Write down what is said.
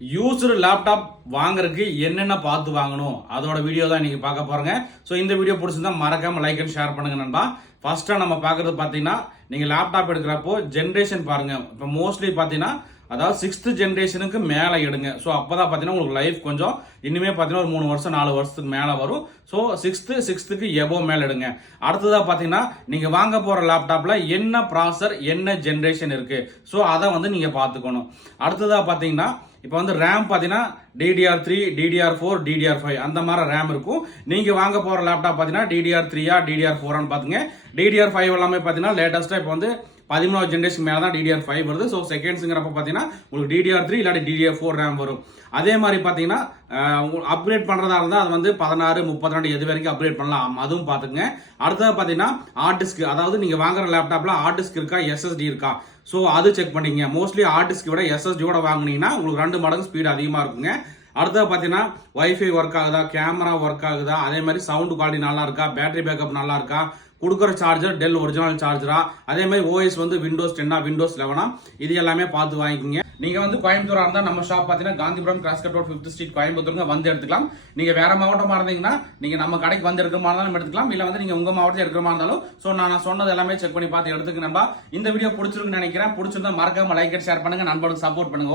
Used laptop வாங்குறதுக்கு என்னென்ன பார்த்து வாங்கணும் அதோட வீடியோ தான் நீங்க பார்க்க போறீங்க. ஸோ இந்த வீடியோ பிடிச்சிருந்தா மறக்காம லைக் அண்ட் ஷேர் பண்ணுங்க நண்பா. ஃபர்ஸ்டா நம்ம பார்க்கறது பார்த்தீங்கன்னா நீங்க லேப்டாப் எடுக்கிறப்போ ஜென்ரேஷன் பாருங்க. இப்போ மோஸ்ட்லி பார்த்தீங்கன்னா அதாவது 6th ஜென்ரேஷனுக்கு மேலே எடுங்க. ஸோ அப்பதான் பார்த்தீங்கன்னா உங்களுக்கு லைஃப் கொஞ்சம் இனிமே பார்த்தீங்கன்னா ஒரு 3 வருஷம் 4 வருஷத்துக்கு மேலே வரும். ஸோ 6th எபோ மேலே எடுங்க. அடுத்ததா பார்த்தீங்கன்னா நீங்க வாங்க போற லேப்டாப்ல என்ன ப்ராசர் என்ன ஜென்ரேஷன் இருக்கு, ஸோ அதை வந்து நீங்க பார்த்துக்கணும். அடுத்ததா பார்த்தீங்கன்னா இப்போ வந்து ரேம் பார்த்தீங்கன்னா DDR3, DDR4, DDR5 அந்த மாதிரி ரேம் இருக்கும். நீங்க வாங்க போற லேப்டாப் பார்த்தீங்கன்னா DDR3 DDR4 பாத்துங்க. DDR5 எல்லாமே பார்த்தீங்கன்னா லேட்டஸ்டா இப்போ வந்து 13வது ஜென்ரேஷன் மேல தான் DDR5 வருது. ஸோ செகண்ட்ஸ்ங்கிறப்ப பார்த்தீங்கன்னா உங்களுக்கு DDR3 இல்லாட்டி DDR4 ரேம் வரும். அதே மாதிரி பார்த்தீங்கன்னா அப்கிரேட் பண்றதா இருந்தால் அது வந்து 16, 32 எது வரைக்கும் அப்கிரேட் பண்ணலாம், அதுவும் பார்த்துங்க. அடுத்தது பார்த்தீங்கன்னா ஹார்ட் டிஸ்க், அதாவது நீங்க வாங்குற லேப்டாப்ல ஹார்ட் டிஸ்க் இருக்கா SSD இருக்கா, ஸோ அது செக் பண்ணிங்க. மோஸ்ட்லி ஹார்ட் டிஸ்க் விட SSD யோட வாங்குனீங்கன்னா உங்களுக்கு 2 மடங்கு ஸ்பீட் அதிகமாக இருக்குங்க. அடுத்தது பார்த்தீங்கன்னா வைஃபை ஒர்க் ஆகுதா, கேமரா ஒர்க் ஆகுதா, அதே மாதிரி சவுண்ட் குவாலிட்டி நல்லா இருக்கா, பேட்டரி பேக்கப் நல்லா இருக்கா, கொடுக்குற சார்ஜர் டெல் ஒரிஜினல் சார்ஜரா, அதே மாதிரி OS வந்து Windows 10 Windows 11 இது எல்லாமே பார்த்து வாங்கிக்கோங்க. நீங்க வந்து கோயம்புத்தூரா இருந்தா நம்ம ஷாப் பார்த்தீங்கன்னா Gandhipuram cross cut road 5th street கோயம்புத்தூருங்க வந்து எடுத்துக்கலாம். நீங்க வேற மாவட்டமா இருந்தீங்கன்னா நீங்க நம்ம கடைக்கு வந்து எடுக்கிற மாதிரி இருந்தாலும் எடுத்துக்கலாம், இல்ல வந்து நீங்க உங்க மாவட்டத்தில் எடுக்கிற மாதிரி இருந்தாலும். ஸோ நான் சொன்னது எல்லாமே செக் பண்ணி பார்த்து எடுத்துக்க நண்பா. இந்த வீடியோ பிடிச்சிருக்குன்னு நினைக்கிறேன். பிடிச்சிருந்தா மறக்காம லைக் அண்ட் ஷேர் பண்ணுங்க, நண்பர்களுக்கு சப்போர்ட் பண்ணுங்க.